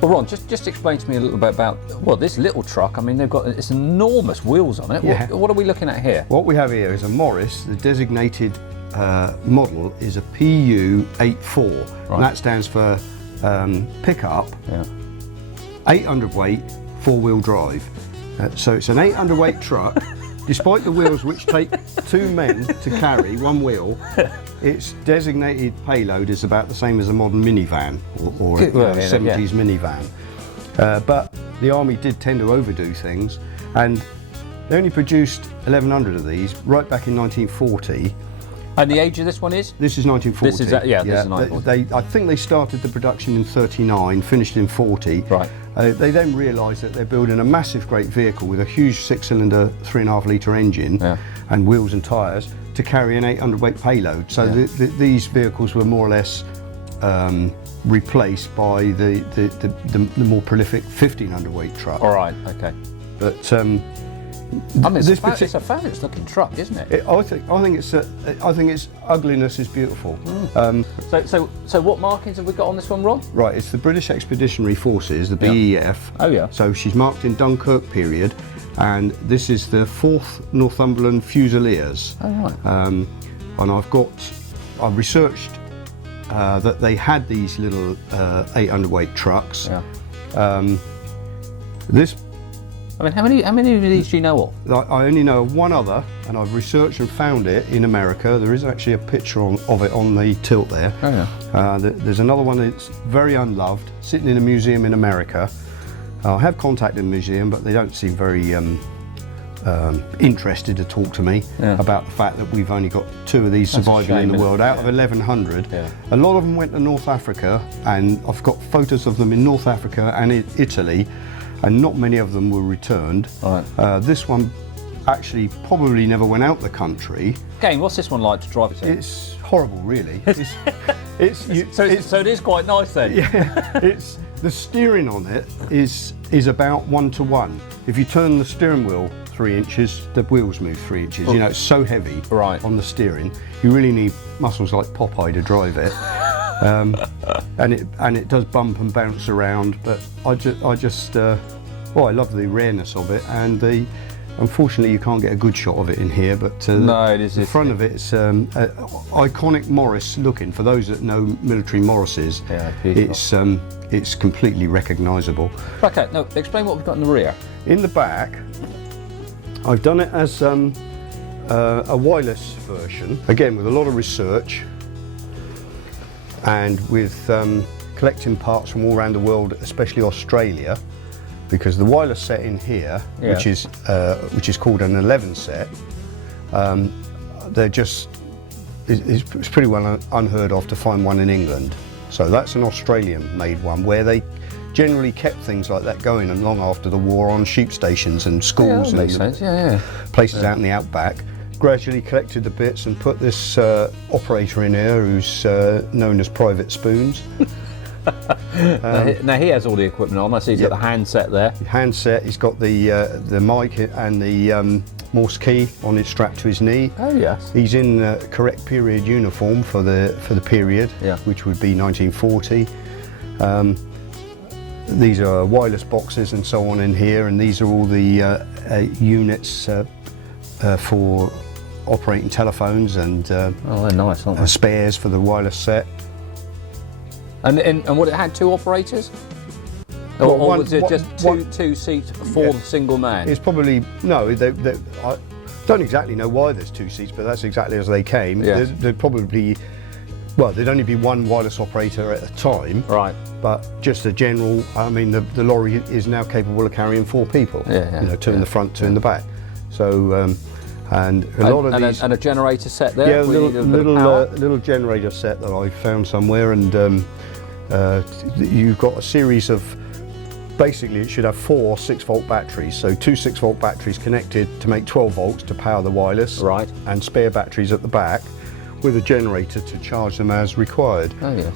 Well, Ron, just explain to me a little bit about, well, this little truck. I mean, it's enormous wheels on it. Yeah. What are we looking at here? What we have here is a Morris. The designated model is a PU8 Right. and that stands for pickup, Yeah. 800 weight, 4-wheel drive. So it's an 800 weight truck. Despite the wheels which take 2 men to carry 1 wheel, its designated payload is about the same as a modern minivan or a 70s minivan. But the Army did tend to overdo things, and they only produced 1,100 of these right back in 1940. And the age of this one is? This is 1940. This is, this is 1940. I think they started the production in 39, finished in 40. Right. They then realised that they're building a massive, great vehicle with a huge 6-cylinder, 3.5 litre engine and wheels and tyres to carry an 800 weight payload. So these vehicles were more or less replaced by the more prolific 1,500 weight truck. All right. Okay. But I mean, it's a fabulous looking truck, isn't it? I think its ugliness is beautiful. So what markings have we got on this one, Ron? Right, it's the British Expeditionary Forces, the BEF. Oh yeah. So she's marked in Dunkirk period, and this is the 4th Northumberland Fusiliers. Oh right. And I've researched that they had these little 800 weight trucks. Yeah. This. I mean, how many of these do you know of? I only know of one other, and I've researched and found it in America. There is actually a picture of it on the tilt there. Oh yeah. There's another one that's very unloved, sitting in a museum in America. I have contacted the museum, but they don't seem very interested to talk to me about the fact that we've only got 2 of these surviving in the world out of 1,100. Yeah. A lot of them went to North Africa, and I've got photos of them in North Africa and in Italy, and not many of them were returned. Right. This one actually probably never went out the country. Again, what's this one like to drive it in? It's horrible, really. So it is quite nice then. Yeah, the steering on it is about 1-to-1. If you turn the steering wheel 3 inches, the wheels move 3 inches. You know, it's so heavy on the steering. You really need muscles like Popeye to drive it. And it does bump and bounce around, but I love the rareness of it, and unfortunately you can't get a good shot of it in here, but no, it is the front of it's iconic Morris looking. For those that know military Morrises, it's completely recognisable. Okay, now explain what we've got in the rear. In the back, I've done it as a wireless version, again with a lot of research, and with collecting parts from all around the world, especially Australia, because the wireless set in here, which is called an 11 set, it's pretty well unheard of to find one in England. So that's an Australian-made one, where they generally kept things like that going and long after the war on sheep stations and schools and places out in the outback. Gradually collected the bits and put this operator in here who's known as Private Spoons. Now he has all the equipment on. I see he's got the handset there. Handset, he's got the mic and the Morse key on it strapped to his knee. Oh yes. He's in correct period uniform for the period, which would be 1940. These are wireless boxes and so on in here, and these are all the units for operating telephones and they're nice, aren't they? Spares for the wireless set. And what, it had 2 operators? Or was it just two seats for the single man? It's probably, no, I don't exactly know why there's 2 seats, but that's exactly as they came. There'd probably, well, there'd only be 1 wireless operator at a time. Right. But just a general, I mean, the lorry is now capable of carrying 4 people. You know, 2 in the front, 2 in the back. So, and a lot of these... And a generator set there? Yeah, a little generator set that I found somewhere, and you've got a series of, basically it should have 4 6-volt batteries, so 2 6-volt batteries connected to make 12 volts to power the wireless, and spare batteries at the back with a generator to charge them as required. Oh yes.